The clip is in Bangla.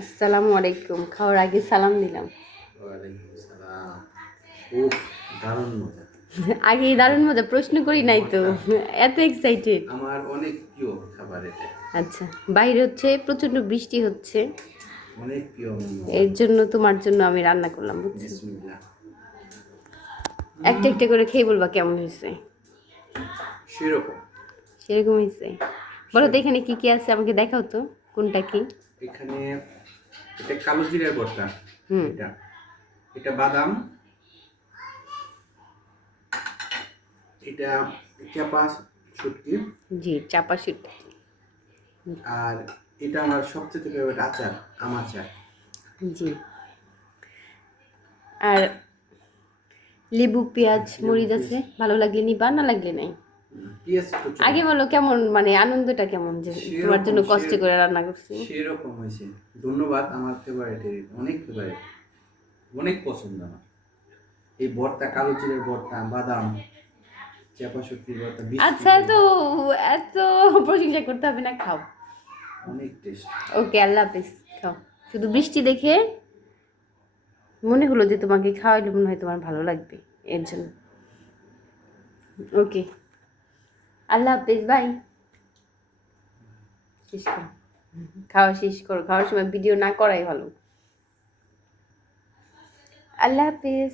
আসসালামু আলাইকুম খাওয়ার আগে সালাম দিলাম। আগে দারুণ মজা। প্রশ্ন করি নাই তো। এত এক্সাইটেড আমার অনেক প্রিয় খাবার এটা। আচ্ছা বাইরে হচ্ছে প্রচণ্ড বৃষ্টি হচ্ছে। অনেক প্রিয় এর জন্য তোমার জন্য আমি রান্না করলাম বুঝছ? একটা একটা করে খেয়ে বলবা কেমন হয়েছে? সেরকম। সেরকম হয়েছে। বলো তো এখানে কি কি আছে আমাকে দেখাও তো। কোনটা কি? এখানে এটা কালো জিরার ভর্তা হুম। এটা। এটা বাদাম। এটা চাপা শুটকি। জি চাপা শুট আর এটা আমার সবচেয়ে ফেভারিট আচার আম আচার। জি। আর লেবু পেঁয়াজ মরিচ আছে? ভালো লাগলে নিবা না লাগলে নাই। আগে বলো কেমন মানে আনন্দটা কেমন যে তোমার জন্য কষ্ট করে রান্না করছি? সেরকম হয়েছে। ধন্যবাদ আমার ফেভারিট অনেক ফেভারিট অনেক পছন্দ আমার। এই ভর্তা কালো চিলের ভর্তা বাদাম চাপা শুটকির ভর্তা আচ্ছা এত এত প্রশংসা করতে হবে না খাও। অনেক টেস্ট ওকে আল্লাহ হাফিজ খাও। শুধু বৃষ্টি দেখে মনে হলো যে তোমাকে খাওয়াইলে মনে হয় তোমার ভালো লাগবে এর জন্য। ওকে। আল্লাহ হাফিজ বাই শেষ কর। খাওয়া শেষ করো। খাওয়ার সময় ভিডিও না করাই ভালো। আল্লাহ হাফিজ।